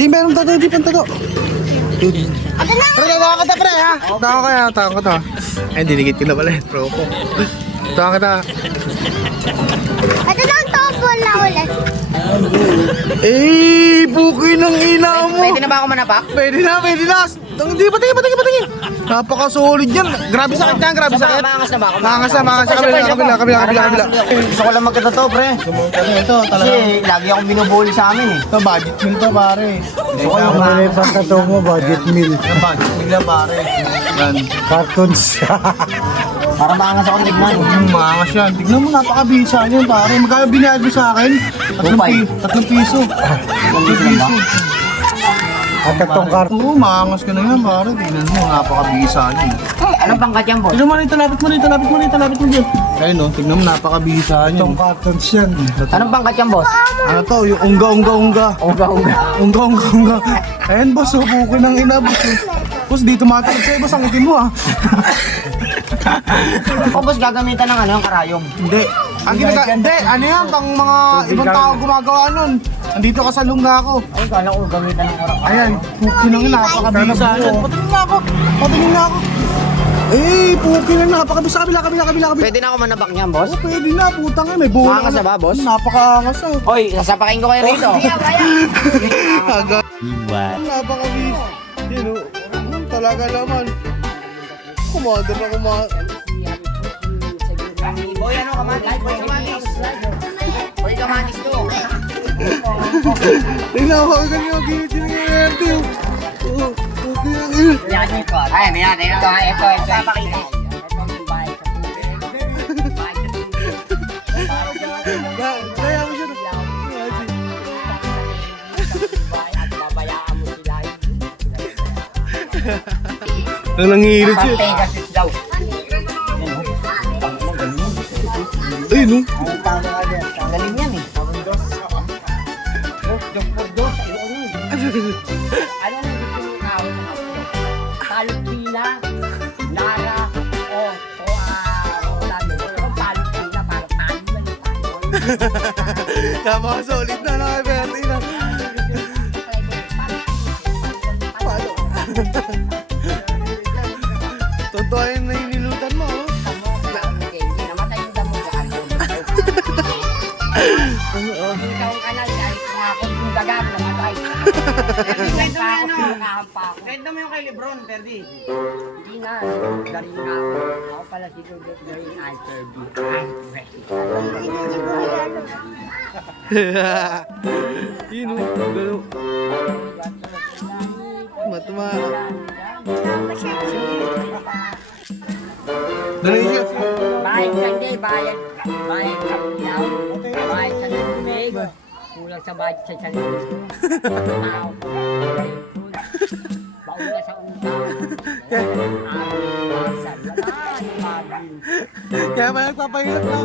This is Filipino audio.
Di, meron tato, di pang tato. Pre, tawa ka ta, pre, ha? Tawa ka ta. Ay, dinikit ko na pala, tropo. Tawa ka ta. Ito lang topo na ulit. Eh, buki ng ina mo. Pwede na ba ako manapak? Pwede na. Hindi, patingin. Napaka-solid yan. Grabe sakit yan, grabe sakit. Maangas na ba ako? Maangas na. Kabila. Gusto ko lang magkita to, pre. Ito, talaga. Kasi lagi akong binubuli sa amin eh. Ito, budget meal to, pare. Gusto ko lang Pagkatong mo, budget meal. Budget meal yan, pare. Yan. Cartoons. para maangas akong tignan. Maangas yan. Tignan mo, napakabisa niyan, pare. Magkano binayad mo sa akin? 3 piso. 3 piso. Pagkatong cartoon. Oo, maangas ka na yan, pare. Tignan mo, napakabisa niyan. Anong pangkat yan, boss? Tignan mo rito, lapit mo dyan. Ayun, no, tignan mo, napakabisa niyan. Pagkatong cartoons yan. Anong pangkat yan, boss? Ano to, yung unga. Unga. Ayan, boss, buki ng ina, boss. Boss, dito matapos sa'yo, boss, ang itim mo, ha. O, boss, gagamitan ng ano, karayom. Hindi. Hindi, ano yan, pang mga ibang tao gumagawa nun. Nandito ka sa lungga ako. Ay, kala ko gamitan ng karayom. Ayan, puki ng ina, napakabisa niyan. Patingin nga ako. Eh, puki na, napakabisa, kabila. Pwede na ako manabak niyan, boss? Oh, pwede na, putang ina, may bola. Maangas na ba, boss? Napakaangas na. Hoy, sasapakin ko kayo rito. Agad. Napakabisa. Yun, talaga naman. Kumader na kumader. Boy, ano, kamatis? Boy, kamatis to. Tingnan mo, ganyan yung gilid yung erte. Oo, puki ng ina. Ay, may natin. Ito. Papakita. Ito yung bahay sa tubig. Bahay sa tubig. Kaya mo siya na. At babayaan mo sila. Nangirit siya. Papegasus daw. Ay, no? Galing yan eh. Dos. Ano ang gusto mong tawag sa kapito? Talukina, Lara, o Rolando. Ito ang talukina para talo. Napakasolid na kay Bertie na. Totoo yung nahinilutan mo, oh. Hindi namatay yung damo sa akin. Ikaw ang kanal dahil kumakot yung dagat namatay. Kwento mo yung kay Lebron, Perdi. Hindi na, galing na ako. Ako pala si Galing ay Perdi. Yun, oh. Gano'n. Matuma. Dali niya. Bayad ka hindi, bayad sa ilaw, bayad sa tubig, kulang sa bayad sa salita. Baula sa utang. Kaya ba nagpapahirap na?